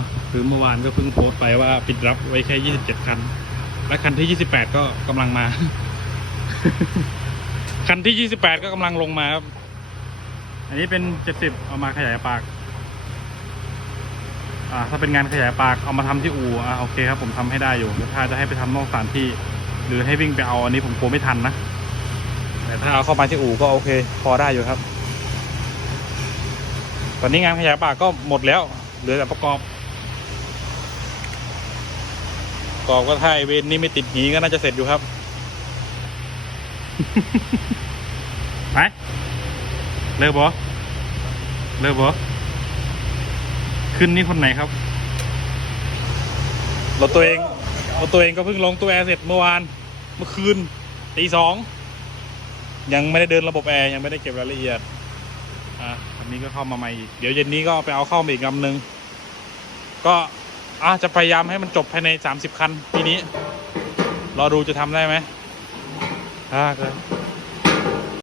ะคือเมื่อวานก็เพิ่งโพสต์ไปว่าปิดรับไว้แค่27คัน และคันที่28ก็กำลังมา คันที่28ก็กำลังลงมาครับ อันนี้เป็น70เอามาขยายปาก อ่า ถ้าเป็นงานขยายปากเอามาทำที่อู่อ่าโอเคครับ ผมทำให้ได้อยู่แต่ถ้าจะให้ไปทำนอกสถานที่ หรือให้วิ่งไปเอาอันนี้ผมกลัวไม่ทันนะแต่ถ้าเอาเข้ามาที่อู่ก็โอเค พอได้อยู่ครับ ตอนนี้งานขยายปากก็หมดแล้ว เหลือแต่ประกอบ ประกอบก็ถ้าไอเวนนี่ไม่ติดหีก็น่าจะเสร็จอยู่ครับ ไปเลิกบอเลิกบอขึ้นนี่คนไหนครับรถตัวเองรถตัวเองก็เพิ่งลงตัวแอร์เสร็จเมื่อวาน เมื่อคืนตีสองยังไม่ได้เดินระบบแอร์ยังไม่ได้เก็บรายละเอียดอะอันนี้ก็เข้ามาใหม่อีก เดี๋ยวเย็นนี้ก็ไปเอาเข้ามาอีกลำหนึ่งก็ อะจะพยายามให้มันจบภายใน 30 คัน ปีนี้ รอดูจะทำได้ไหมถ้าเกิด